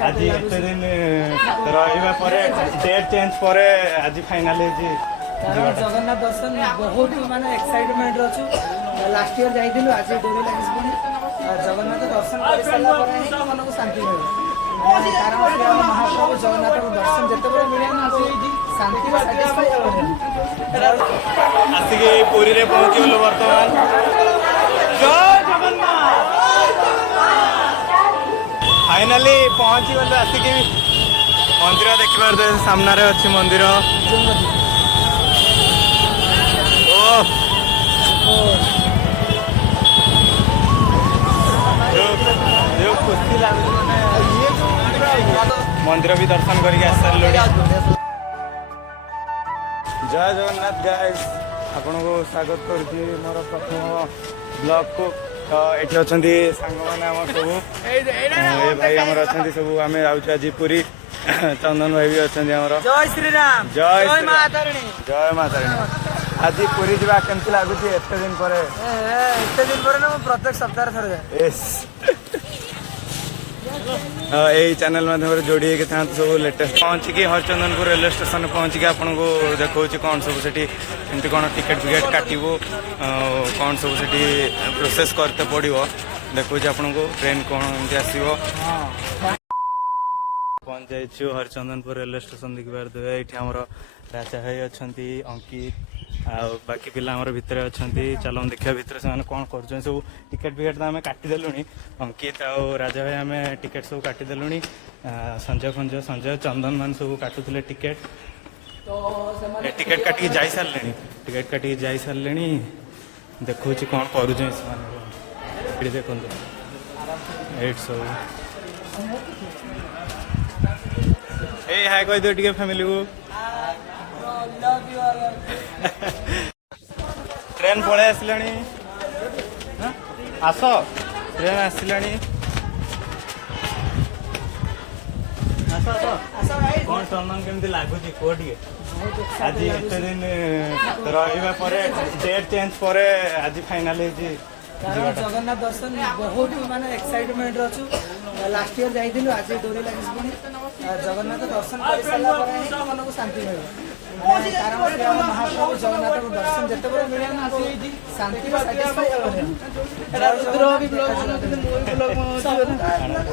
आज एत दिन रहा डेट चेंज पर आज फाइनाल जगन्नाथ दर्शन बहुत माने एक्साइटमेंट अच्छु लास्ट ईयर जाइलु आज डोरी लगी जगन्नाथ दर्शन कर सारा मन को शांति मिले कारण श्री महाप्रभु जगन्नाथ दर्शन जिते मिले शांति आसिक पुरी रे पहुंचल बर्तमान जय जगन्नाथ फाइनाली पहुंची गलु आसिक मंदिर देखिबार सामने अच्छी मंदिर जो खुशी लगुच मंदिर भी दर्शन करके आस सारे जय जगन्नाथ गाइस आपन को स्वागत करछि मोर प्रथम ब्लॉग को एठी अछंती सांग माने हमर सब ए भाई हमर अछंती सब आमे आउछ आज पुरी चंदन भाई भी अछंती हमर जय श्री राम जय माता तारिणी जय माता तारिणी आज पुरी जीवा केमती लागुछि एते दिन परे ना प्रत्येक सप्ताह थरे जाए यस यही चैनल माध्यम जोड़ी के था सब लेटेस्ट पहुँचिकी हरचंदनपुर रेलवे स्टेशन पहुँचिकी आपन को देखा कौन सब से कौन टिकेट फिकेट काटू कौन सब से प्रोसेस करते पड़ो देखा आपन को ट्रेन कौन एमती आसो पहुँच जाइए हरचंदनपुर रेलवे स्टेशन देखिबार ये राजा भाई अच्छा अंकित बाकी पिला भितर अच्छा चल देखा भितर से कौन कर सब टिकेट फिकेट तो आम काटिदेलु अंकित आउ राजा भाई आम टिकेट सब काटिदेलु संजय चंदन मान सब काटुले टिकेट टिकेट काटिक जा सारे टिकेट काटिक जा सारे देखा कौन कर देखो सब ए हाय कह दियो टिके फैमिली को ट्रेन पड़े आसला आस ट्रेन आसला कौन चंदन केमती लगुच कह टे आज एत दिन रहा डेट चेंज पर आज फाइनाल जगन्नाथ दर्शन बहुत माने एक्साइटमेंट अच्छु लास्ट ईयर जाइलु आज डोरी लगी जगन्नाथ दर्शन कर सारा मन को शांति मिले कारण श्री महाप्रभु जगन्नाथ दर्शन जिते मिले शांति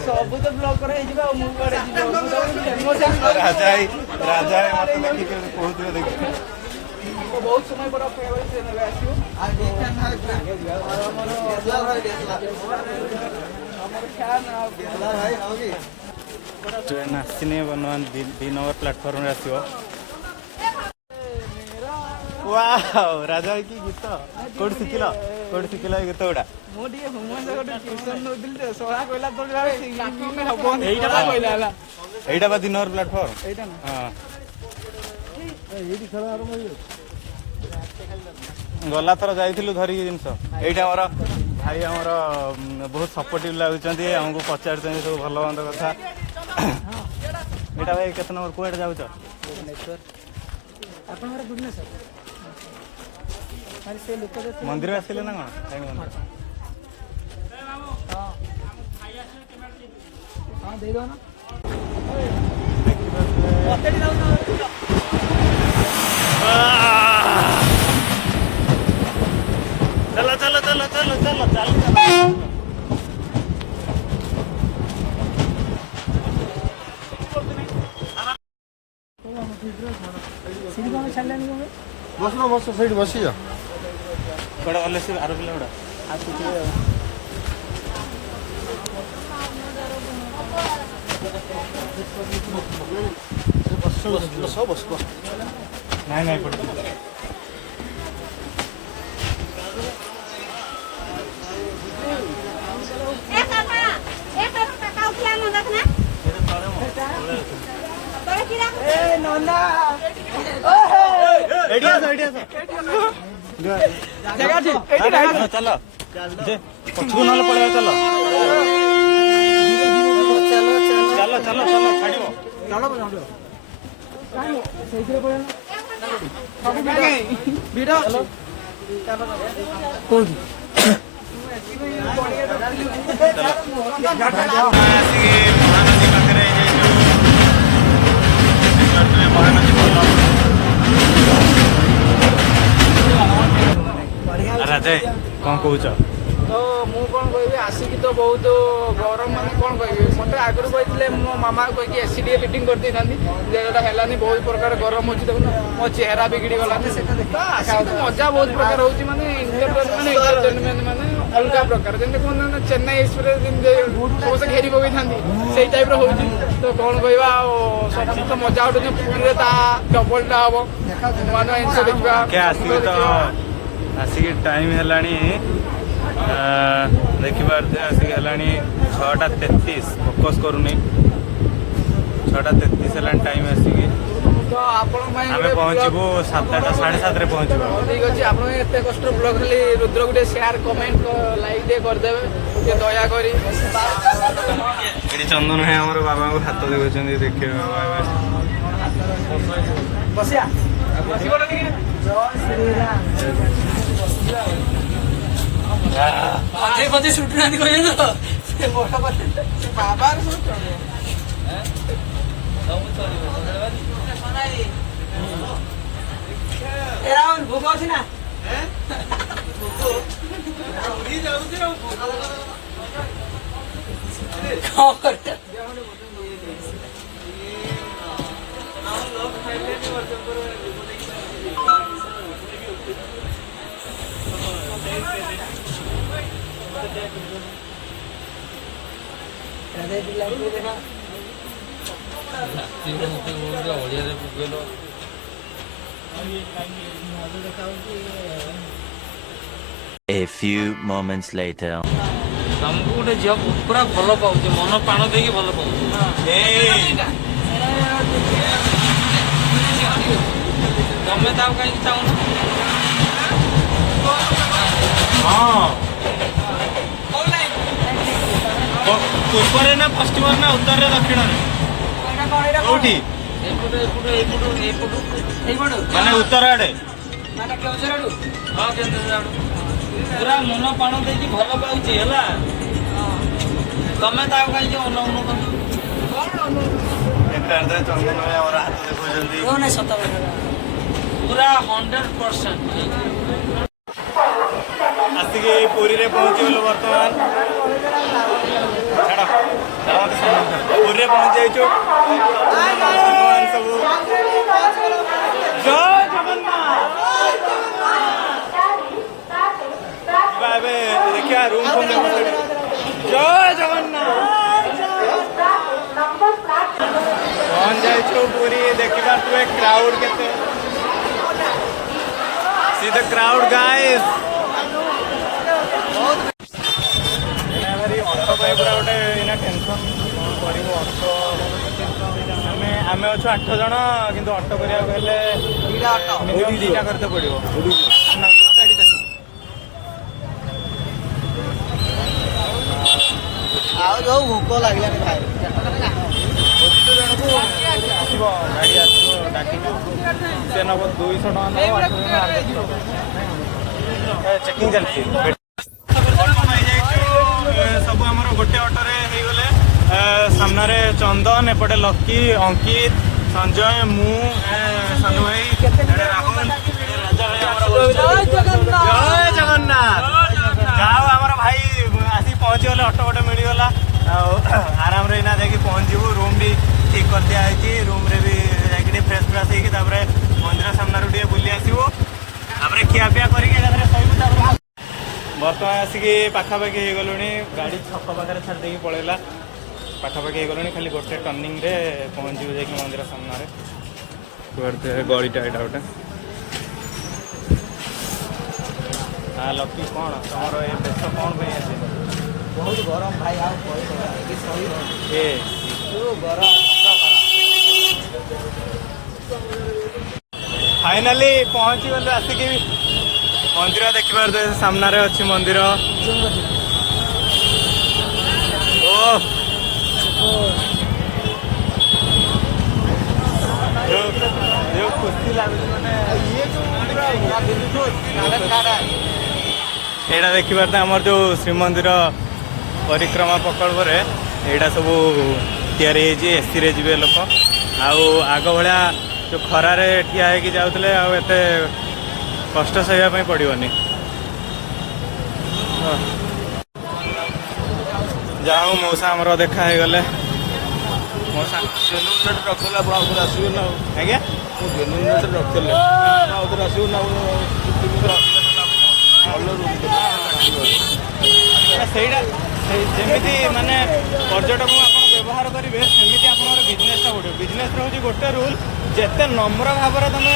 सब तो ब्लॉग कर राजा राजा कहते देख बहुत समय पर ट्रेन आसने बर्तमान 2 नंबर प्लाटफर्म आसो राजा की गीत कौट शिखिल गीत गुड़ा यहीटा 2 नंबर प्लाटफर्म गला थर जाइलु धरिकी जिनस यहीटा आमर भाई आमर बहुत सपोर्टिव लगुच आमको पचार सब भल मंद कथा यहाँ भाई केत नंबर कौटे जाऊच मंदिर आसिले ना कौन चलो चलो चलो चलो चलो चल बस सही बसी जा कड़ा वाले से आरो पिला उड़ा बस नहीं पड़े चलो पछू ना पड़े चलो चलो चलो चलो छाड़ो महानदी पाखे କ'ଣ କହୁଛ? ତ ମୁଁ କ'ଣ କହିବି ଆସିକି ତ ବହୁତ ଗରମ ମାନେ କ'ଣ କହିବି ମୋତେ ଆଗରୁ କହିଥିଲେ ମୋ ମାମା କହିକି ଏସି ଟିକେ ଫିଟିଂ କରିଦେଇଥାନ୍ତି ଯେ ଏଇଟା ହେଲାନି ବହୁତ ପ୍ରକାର ଗରମ ହେଉଛି ଦେଖୁନ ମୋ ଚେହେରା ବିଗିଡ଼ି ଗଲାନି ତ ଆସିକି ତ ମଜା ବହୁତ ପ୍ରକାର ହେଉଛି ମାନେ ଏଣ୍ଟରଟେନମେଣ୍ଟ ମାନେ ଅଲଗା ପ୍ରକାର ଯେମିତି କୁହନ୍ତି ଚେନ୍ନାଇ ଏକ୍ସପ୍ରେସ୍ ଯେମିତି ସମସ୍ତେ ଘେରି ପକେଇଥାନ୍ତି ସେଇ ଟାଇପ୍ର ହେଉଛି ତ କ'ଣ କହିବା ଆଉ ସବୁ ତ ମଜା ଉଠୁଛି ପୁରୀରେ ତା ଡବଲଟା ହେବ ନୂଆ ନୂଆ ଜିନିଷ ଦେଖିବା ଆସିକି ଟାଇମ୍ ହେଲାଣି ଦେଖିପାରୁଥିବେ ଆସିକି ହେଲାଣି 6:33 ଫୋକସ୍ କରୁନି 6:33 ହେଲାଣି ଟାଇମ୍ ଆସିକି ତ ଆପଣଙ୍କ ପାଇଁ ଆମେ ପହଞ୍ଚିବୁ 7ଟା 7:30ରେ ପହଞ୍ଚିବୁ। ଠିକ୍ ଅଛି ଆପଣ ଏତେ କଷ୍ଟ ବ୍ଲଗ୍ ଖାଲି ରୁଦ୍ରକୁ ଟିକେ ସେୟାର କମେଣ୍ଟ ଲାଇକ୍ ଟିକେ କରିଦେବେ ଟିକେ ଦୟାକରି ଏଠି ଚନ୍ଦନ ଭାଇ ଆମର ବାବାଙ୍କୁ ହାତ ଦେଖୁଛନ୍ତି ଦେଖିବେ ବାବା ଏବେ ବସିଆ ମତେ ସୁଟୁନାହାନ୍ତି କହିଲେ ତ ସେ ବଡ଼ ବାବା ଭୋଗ ଅଛି ନା A few moments later. ତମକୁ ଗୋଟେ ଝିଅ ପୁରା ଭଲ ପାଉଛି ମନ ପ୍ରାଣ ଦେଇକି ଭଲ ପାଉଛି ତମେ ତାକୁ କାହିଁକି ଚାହୁଁନ? ପୂର୍ବରେ ନା ପଶ୍ଚିମରେ ନା ଉତ୍ତରରେ ଦକ୍ଷିଣରେ କୋଉଠି ମାନେ ଉତ୍ତର ଆଡେ ହଁ ପୁରା ମନ ପ୍ରାଣ ଦେଇକି ଭଲ ପାଉଛି ହେଲା ତମେ ତାକୁ କାହିଁକି ଅନଉନ? ଚନ୍ଦନ ଭାଇ ଆମର ହାତ ଦେଖୁଛନ୍ତି ପୁରା 100%। ଆସିକି ପୁରୀରେ ପହଞ୍ଚିଗଲୁ ବର୍ତ୍ତମାନ ପୁରୀରେ ପହଞ୍ଚି ଯାଇଛୁ ସବୁ ଜୟ ଜଗନ୍ନାଥ ଏବେ ଦେଖିବା ରୁମ୍ ଫୁମ୍ ଜୟ ଜଗନ୍ନାଥ ପହଞ୍ଚି ଯାଇଛୁ ପୁରୀ ଦେଖିପାରୁଥିବେ କ୍ରାଉଡ୍ କେତେ See the crowd guys auto ପାଇଁ ପୁରା ଗୋଟେ ଏଇନା ଟେନସନ୍ କ'ଣ କରିବୁ ଅଟୋ ଆମେ ଅଛୁ 8 ଜଣ କିନ୍ତୁ ଅଟୋ କରିବାକୁ ହେଲେ ଦିଟା କରିତେ ପଡ଼ିବ ଆଉ ଯୋଉ ଭୋକ ଲାଗିଲାନି ଭାଇ ଜଣକୁ ଆସିବ ଗାଡ଼ି ଆସିବ ଡାକିଛୁ ସେ ନେବ 200 ଟଙ୍କା ନେବ 8 ଜଣ ଚେକିଂ ଚାଲିଛି ସବୁ ଆମର ଗୋଟେ ଅଟୋରେ ହେଇଗଲେ ସାମ୍ନାରେ ଚନ୍ଦନ ଏପଟେ ଲକି ଅଙ୍କିତ ସଞ୍ଜୟ ମୁଁ ସାନୁ ଭାଇ ରାହୁଲ ରାଜା ଭାଇ ଆମର ଜୟ ଜଗନ୍ନାଥ ଯାଉ ଆମର ଭାଇ ଆସିକି ପହଞ୍ଚିଗଲେ ଅଟୋ ଗୋଟେ ମିଳିଗଲା ଆଉ ଆରାମରେ ଏଇନା ଯାଇକି ପହଞ୍ଚିବୁ ରୁମ୍ ବି ଠିକ୍ କରିଦିଆହେଇଛି ରୁମ୍ରେ ବି ଯାଇକି ଟିକେ ଫ୍ରେଶ୍ ଫ୍ରେଶ୍ ହେଇକି ତାପରେ ମନ୍ଦିର ସାମ୍ନାରୁ ଟିକେ ବୁଲି ଆସିବୁ ତାପରେ ଖିଆପିଆ କରିକି ଏକାଥରେ ଶୋଇବୁ ତାପରେ ବର୍ତ୍ତମାନ ଆସିକି ପାଖାପାଖି ହେଇଗଲୁଣି ଗାଡ଼ି ଛକ ପାଖରେ ଛାଡ଼ି ଦେଇକି ପଳେଇଲା ପାଖାପାଖି ହେଇଗଲୁଣି ଖାଲି ଗୋଟେ ଟର୍ଣ୍ଣିଂରେ ପହଞ୍ଚିବୁ ଯାଇକି ମନ୍ଦିର ସାମ୍ନାରେ ଗଳିଟା ଏଇଟା ଗୋଟେ ଲକି କ'ଣ ତମର ଏ ବେଶ କ'ଣ ପାଇଁ ଆସେ ବହୁତ ଗରମ ଭାଇ ଆଉ ଫାଇନାଲି ପହଞ୍ଚିଗଲୁ ଆସିକି ମନ୍ଦିର ଦେଖିପାରୁଥିବେ ସାମ୍ନାରେ ଅଛି ମନ୍ଦିର ଓ ଯୋଉ ଖୁସି ଲାଗୁଛି ମାନେ ଏଇଟା ଦେଖିପାରୁଥିବେ ଆମର ଯୋଉ ଶ୍ରୀମନ୍ଦିର ପରିକ୍ରମା ପ୍ରକଳ୍ପରେ ଏଇଟା ସବୁ ତିଆରି ହେଇଛି ଏସିରେ ଯିବେ ଲୋକ ଆଉ ଆଗ ଭଳିଆ ଯୋଉ ଖରାରେ ଠିଆ ହେଇକି ଯାଉଥିଲେ ଆଉ ଏତେ କଷ୍ଟ ସହିବା ପାଇଁ ପଡ଼ିବନି ଯାହା ହଉ ମଉସା ଆମର ଦେଖା ହେଇଗଲେ। ମଉସା ରଖିଲେ ଆପଣ ଆଉଥରେ ଆସିବେ ନା ଆଉ ଆଜ୍ଞା ମୁଁ ବେଲୁନଟେ ରଖିଲେ ଆଉଥରେ ଆସିବେ ନା ସେଇଟା ଯେମିତି ମାନେ ପର୍ଯ୍ୟଟକଙ୍କୁ ଆପଣ ବ୍ୟବହାର କରିବେ ସେମିତି ଆପଣଙ୍କର ବିଜନେସଟା ବଢ଼ିବ। ବିଜନେସର ହେଉଛି ଗୋଟେ ରୁଲ୍, ଯେତେ ନମ୍ର ଭାବରେ ତମେ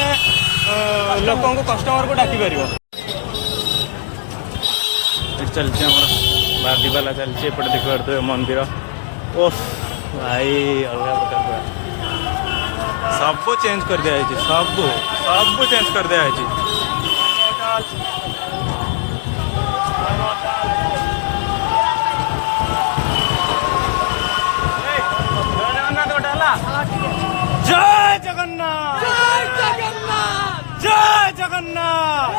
ଲୋକଙ୍କୁ କଷ୍ଟମରକୁ ଡାକିପାରିବ। ଚାଲିଛି ଆମର ବାଦିବାଲା ଚାଲିଛି, ଏପଟେ ଦେଖିପାରୁଥିବେ ମନ୍ଦିର। ଓଃ ଭାଇ ଅଲଗା ପ୍ରକାର ପୁରା ସବୁ ଚେଞ୍ଜ କରିଦିଆଯାଇଛି, ସବୁ ଚେଞ୍ଜ କରିଦିଆଯାଇଛି। ଜୟ ଜଗନ୍ନାଥ, ଜୟ ଜଗନ୍ନାଥ।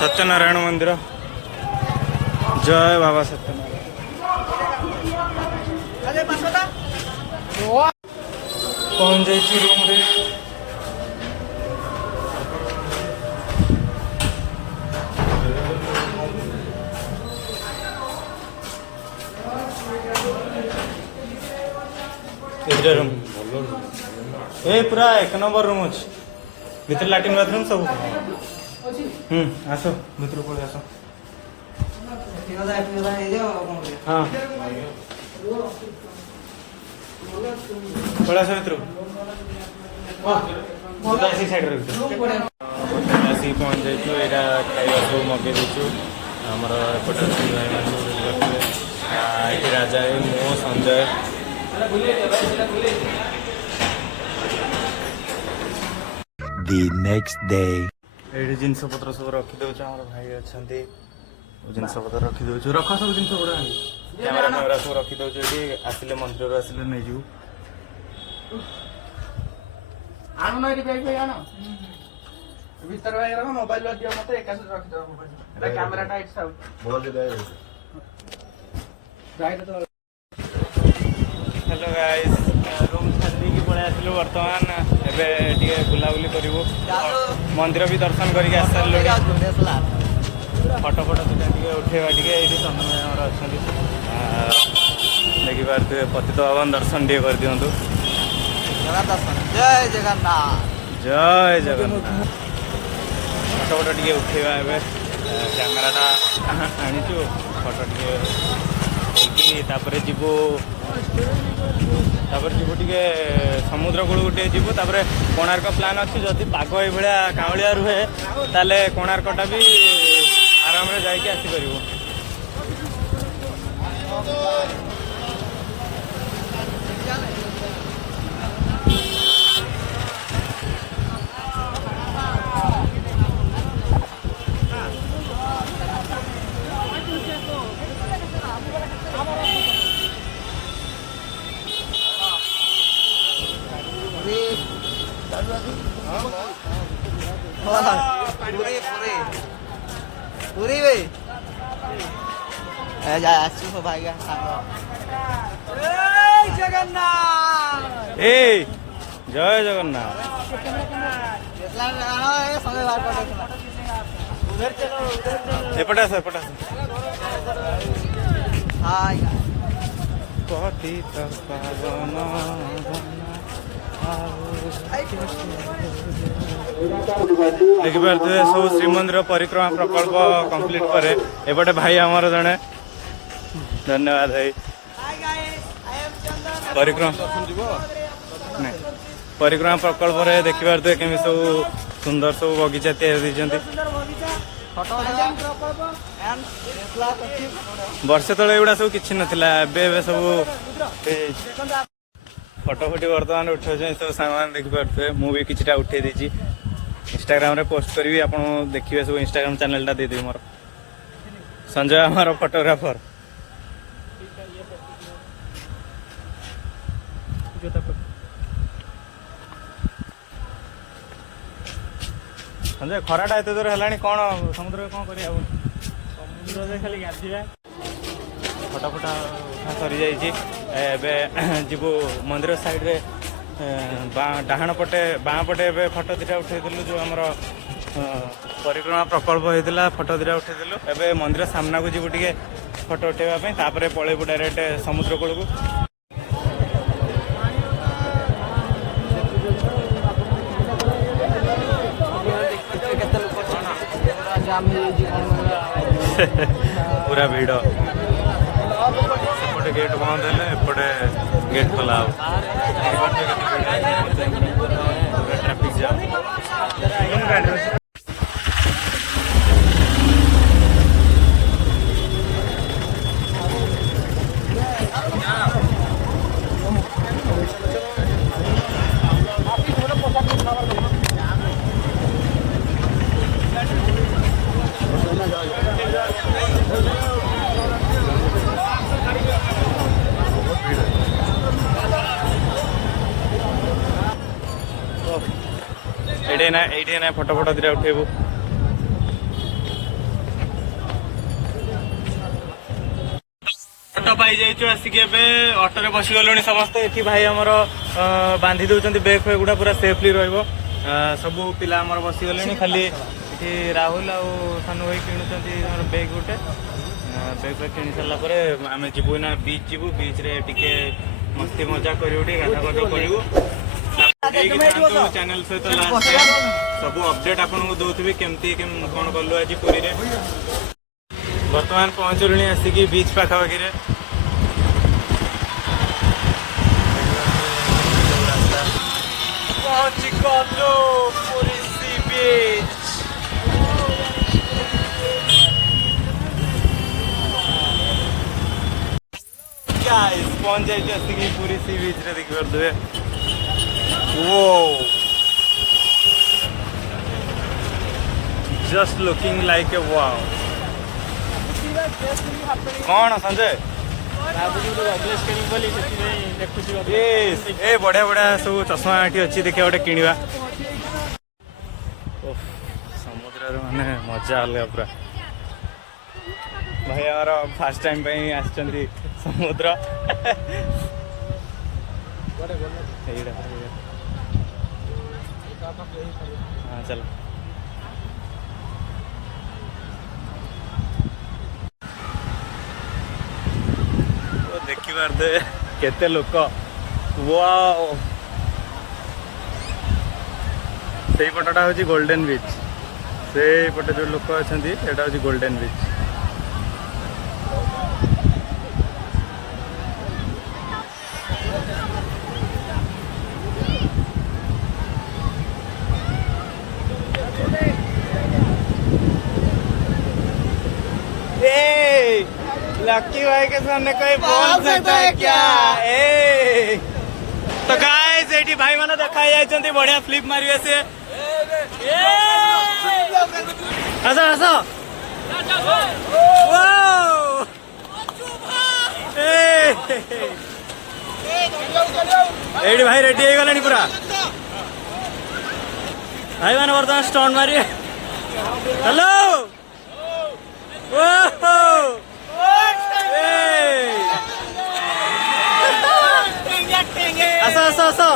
ସତ୍ୟନାରାୟଣ ମନ୍ଦିର, ଜୟ ବାବା ସତ୍ୟନାରାୟଣ। ପହଞ୍ଚ ଯାଇଛି ରୁମ୍ରେ। ରୁମ୍ ଏ ପୁରା 1 ନମ୍ବର ରୁମ୍ ଅଛି, ଭିତରେ ଲାଟ୍ରିନ୍ ବାଥରୁମ୍ ସବୁ। ଆସ ଭିତରୁ ପଳେଇ ଆସ। ହଁ ପଳେଇ ଆସ ଭିତରୁ। ଆସିକି ସାଇଡ଼୍ରେ ଆସିକି ପହଞ୍ଚି ଯାଇଛୁ। ଏଇଟା ଖାଇବା ସବୁ ମଗେଇ ଦେଇଛୁ। ଆମର ଏପଟେ ଅଛି ଭାଇମାନେ ବୁଝିପାରୁଥିବେ। ଏଠି ରାଜା, ମୁଁ, ସଞ୍ଜୟ। The next day. ଏଇଠି ଜିନିଷପତ୍ର ସବୁ ରଖିଦେଉଛୁ। ଆମର ଭାଇ ଅଛନ୍ତି, ଜିନିଷପତ୍ର ରଖିଦେଉଛୁ। ରଖ ସବୁ ଜିନିଷ ଗୁଡ଼ା, କ୍ୟାମେରା ଫ୍ୟାମେରା ସବୁ ରଖିଦେଉଛୁ ଏଠି। ଆସିଲେ ମନ୍ଦିରରୁ ଆସିଲେ ନେଇଯିବୁ। ଆଣୁନ ଏଠି ବ୍ୟାଗ୍ ଫ୍ୟାଗ୍ ଆଣ। ଭିତରେ ବ୍ୟାଗ୍ ରଖ, ମୋବାଇଲ ଦିଅ ମତେ, ଏକାସହିତ ରଖିଦେବ ମୋବାଇଲ। ଏଟା କ୍ୟାମେରାଟା ଏଠି ଥାଉ। ହ୍ୟାଲୋ ଗାଇସ୍, ରୁମ୍ ଛାଡ଼ି ଦେଇକି ପଳେଇ ଆସିଲୁ। ବର୍ତ୍ତମାନ ଏବେ ଟିକେ ବୁଲାବୁଲି କରିବୁ। ମନ୍ଦିର ବି ଦର୍ଶନ କରିକି ଆସିସାରିଲୁଣି। ଫଟୋ ଦୁଇଟା ଟିକେ ଉଠେଇବା। ଟିକେ ଏଇଠି ଚନ୍ଦନ ଭାଇ ଆମର ଅଛନ୍ତି, ଦେଖିପାରୁଥିବେ। ପତିତ ପାବନ ଦର୍ଶନ ଟିକେ କରିଦିଅନ୍ତୁ। ଜୟ ଜଗନ୍ନାଥ। ଜୟ ଜଗନ୍ନାଥ। ଫଟୋ ଟିକେ ଉଠେଇବା। ଏବେ କ୍ୟାମେରାଟା ଆଣିଛୁ, ଫଟୋ ଟିକେ ହେଇକି ତାପରେ ଯିବୁ ଟିକେ ସମୁଦ୍ର କୂଳକୁ ଟିକେ ଯିବୁ। ତାପରେ କୋଣାର୍କ ପ୍ଲାନ୍ ଅଛି। ଯଦି ପାଗ ଏଇଭଳିଆ କାଉଁଳିଆ ରୁହେ ତାହେଲେ କୋଣାର୍କଟା ବି ଆରାମରେ ଯାଇକି ଆସିପାରିବୁ। पूरी वे जा आसु भाई का जय जगन्नाथ। ए जय जगन्नाथ। उधर चलो, उधर चलो। एपटे आस, एपटे आस। हां पतित पावन देखिपारे सब श्रीमंदिर परिक्रमा प्रकल्प कंप्लीट करे एपटे भाई आमर जड़े धन्यवाद भाई परिक्रमा प्रकल्प देखिपारे केमी सब सुंदर सब बगीचा तैयारी वर्षे तले एगुड़ा सब किसी नाला एवं सब फटो फटी बर्तमान उठे सब सामान देखिपारे मुझे किसी उठे देती इंस्टाग्राम रे पोस्ट करी आप देखिए सब इंस्टाग्राम चैनल टा देदेवी मोर संजय आमार फोटोग्राफर संजय खराटा एत दूर है कौन समुद्र कौन कर समुद्र खाली गाधिया फटा फटा ଦେଖା ସରିଯାଇଛି। ଏବେ ଯିବୁ ମନ୍ଦିର ସାଇଡ଼ରେ ଡାହାଣ ପଟେ ବାଁ ପଟେ ଏବେ ଫଟୋ ଦୁଇଟା ଉଠେଇଥିଲୁ, ଯେଉଁ ଆମର ପରିକ୍ରମା ପ୍ରକଳ୍ପ ହେଇଥିଲା, ଫଟୋ ଦୁଇଟା ଉଠେଇଥିଲୁ। ଏବେ ମନ୍ଦିର ସାମ୍ନାକୁ ଯିବୁ ଟିକେ ଫଟୋ ଉଠେଇବା ପାଇଁ, ତାପରେ ପଳେଇବୁ ଡାଇରେକ୍ଟ ସମୁଦ୍ର କୂଳକୁ। ପୁରା ଭିଡ଼, ସେପଟେ ଗେଟ୍ ବନ୍ଦ ହେଲେ ଏପଟେ ଗେଟ୍ ଖୋଲା ହବ। Traffic jam. ଏଇଠି ନା ଫଟୋ ଦୁଇଟା ଉଠେଇବୁ। ଫଟୋ ପାଇଯାଇଛୁ ଆସିକି, ଏବେ ଅଟୋରେ ବସିଗଲୁଣି ସମସ୍ତେ। ଏଠି ଭାଇ ଆମର ବାନ୍ଧି ଦେଉଛନ୍ତି ବେଗ୍ ଫେଗ୍ ଗୁଡ଼ା, ପୁରା ସେଫଲି ରହିବ। ସବୁ ପିଲା ଆମର ବସିଗଲେଣି, ଖାଲି ଏଠି ରାହୁଲ ଆଉ ସାନୁ ଭାଇ କିଣୁଛନ୍ତି ଆମର ବେଗ୍ ଗୋଟେ। ବେଗ୍ ଫେଗ୍ କିଣି ସାରିଲା ପରେ ଆମେ ଯିବୁ ନା ବିଚ୍ ଯିବୁ। ବିଚ୍ରେ ଟିକେ ମସ୍ତି ମଜା କରିବୁ, ଟିକେ ଗାଧା କରିବୁ। ଚ୍ୟାନେଲ ସହିତ ସବୁ ଅପଡେଟ୍ ଆପଣଙ୍କୁ ଦଉଥିବି, କେମିତି କ'ଣ କଲୁ ଆଜି ପୁରୀରେ। ବର୍ତ୍ତମାନ ପହଞ୍ଚିଲୁଣି ଆସିକି ବିଚ୍ ପାଖାପାଖିରେ। ପହଞ୍ଚି ଗଲୁ ପୁରୀ ସି ବିଚ୍। ପହଞ୍ଚି ଯାଇଛୁ ଆସିକି ପୁରୀ ସି ବିଚ୍ରେ, ଦେଖିପାରୁଥିବେ। Whoa! Just looking like a wow. कौन संजय? ए बढ़िया बढ़िया सब चश्मा ये अच्छी देखिए गोटे किणवा। समुद्र माने मजा अलग पूरा। भाई हमारा फास्ट टाइम पे आसचंदी समुद्र। हाँ चलो देखी पारते केते लोक। वाओ से पटटा हूँ गोल्डन बीच, से पटे जो लोक अच्छा यहाँ हूँ गोल्डन बीच। लक्की भाई के सामने कोई बोल सकता है क्या? तो गाइस एटी भाई माने देखाई जाइछंती बढ़िया फ्लिप मारिवे से। आसा आसा वाओ एटी भाई रेडी हो गलानी पूरा। भाई माने वर्तमान स्टोन मारी। हेलो आसा आसा आसा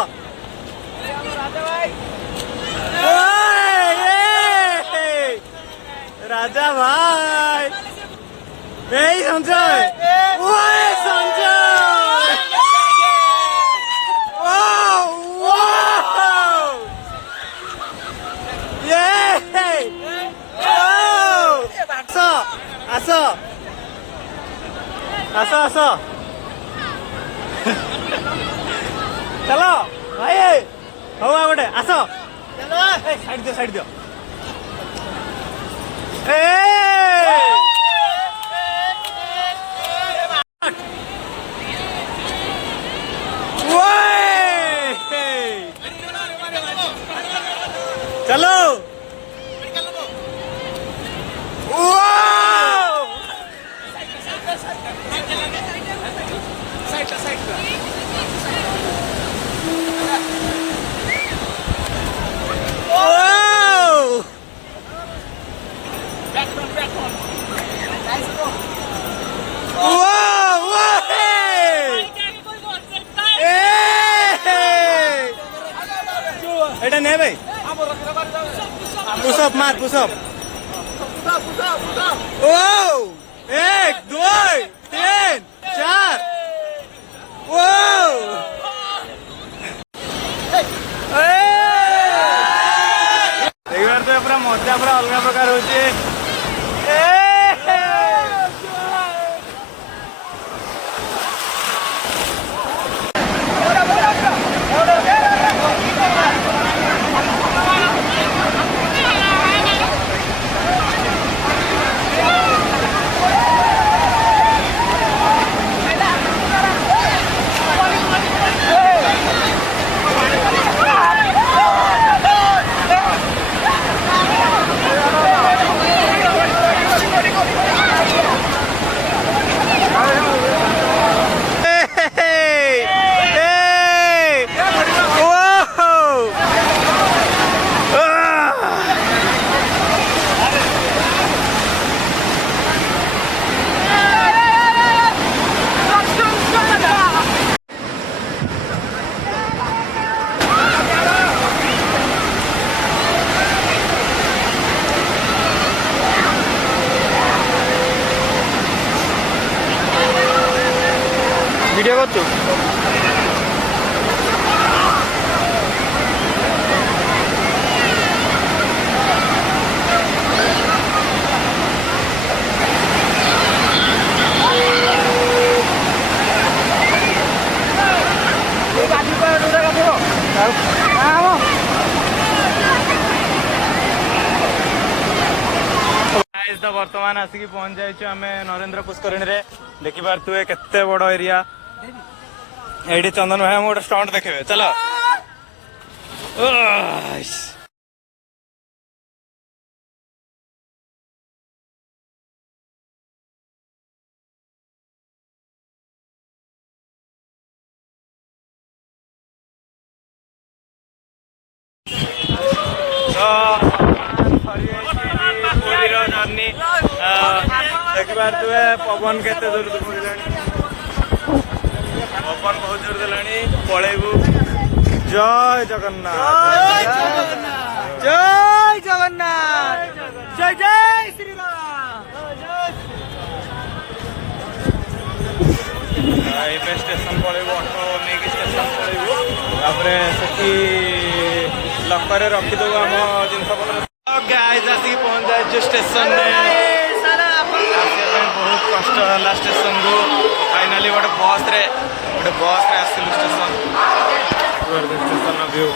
राजा भाई संजय संजय आस आस आस चलो भाई हौ गोटे आस साइड दियो साइड दियो। चलो पुशअप मार पुशअप ओ 1 2 3 4 ओ देखिबार तो पूरा मजा पूरा अलग प्रकार होची ভিডিও করছো तो बर्तमान आसिक पहुंच जाइए आम नरेंद्र पुष्करणी रे देखी पारे केते बड़ एरिया ये चंदन भाई हम गोटे स्टंट देखे चलो जर्नी देखी पारे पवन केते दूर पवन बहुत जोर देलानी पलैबू जय जगन्नाथ जय जगन्नाथ जय जय श्री राम ଏବେ ଷ୍ଟେସନ ପଳେଇବୁ ଅଟୋ ନେଇକି ଷ୍ଟେସନ ପଳେଇବୁ ତାପରେ ସେଠି ଲକରରେ ରଖିଦେବୁ ଆମ ଜିନିଷପତ୍ର ଗାଇଜ ଆସିକି ପହଞ୍ଚି ଯାଇଛୁ ଷ୍ଟେସନରେ ଆସିବା ପାଇଁ ବହୁତ କଷ୍ଟ ହେଲା ଷ୍ଟେସନକୁ फाइनाली गोटे बस रे आसिलु स्टेशन स्टेशन व्यू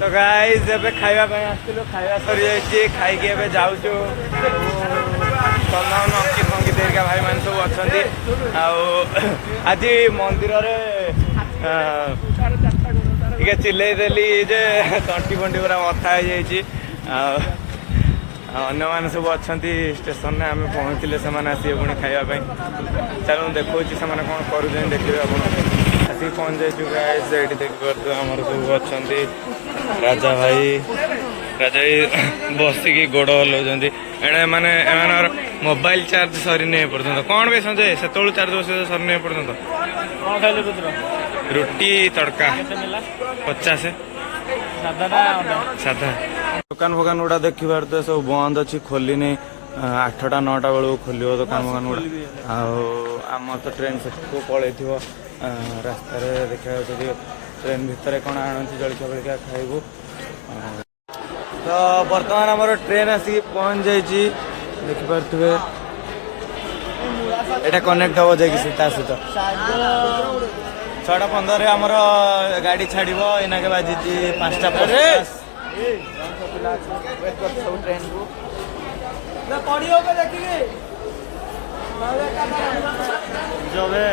तो गाइस एबे खाइबा ପାଇଁ ଆସିଲୁ ଖାଇବା ସରି ଯାଇଛି ଖାଇକି ଏବେ ଯାଉଛୁ ତନନ ଅଙ୍କିତ ଅଙ୍କିତ ହେରିକା ଭାଇ ମାନେ ସବୁ ଅଛନ୍ତି ଆଉ ଆଜି ମନ୍ଦିରରେ ଟିକେ ଚିଲେଇ ଦେଲି ଯେ ତଣ୍ଟି ଫଣ୍ଟି ପୁରା ମଥା ହେଇଯାଇଛି अन्य सब अच्छा स्टेशन में आम पहुँचले से आसवे पुणी खावाई चलो देखा से कौन कर देखिए आप आसिक पहुँच जाइए देखिए आमर सब अच्छा राजा भाई बसिकी गोड़ हलाउं एणे मैंने मोबाइल चार्ज सरी नहीं पर्यटन कौन भी संजय से चार्ज बस सरी नहीं पर्यटन रुटी तड़का 50 साधा दुकान फुकान गुड़ा देखी पारे सब बंद अच्छी खोली नहीं 8टा 9टा बेलू खोल दुकान फुकान गुड़ा आम तो ट्रेन से पलि रास्तार देखा ट्रेन भितर कौन आणुची जलखिया फलखिया खाइबू तो बर्तमान आमर ट्रेन आसिक पहुँच जाइए देखिपे यहाँ कनेक्ट हम जाए सहित 6:15 आमर गाड़ी छाड़ एना के बाजी 5:50 ट्रेन को जबे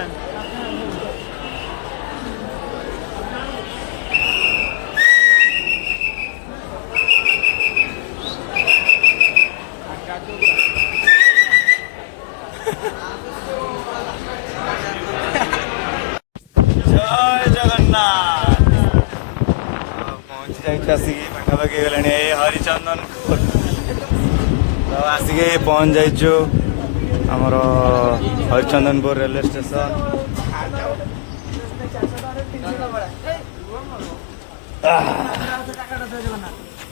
आसिक पाखापाखि गला हरिचंदनपुर तो आसिक पहुँच जाइए आमर हरिचंदनपुर रेलवे स्टेशन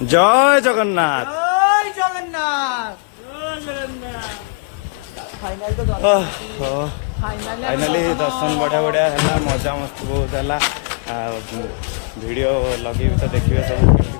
ଜୟ ଜଗନ୍ନାଥ। ଜୟ ଜଗନ୍ନାଥ। फाइनाली दर्शन बढ़िया बढ़िया है, मजा मस्ती बहुत है। वीडियो लगे तो देखिए सब।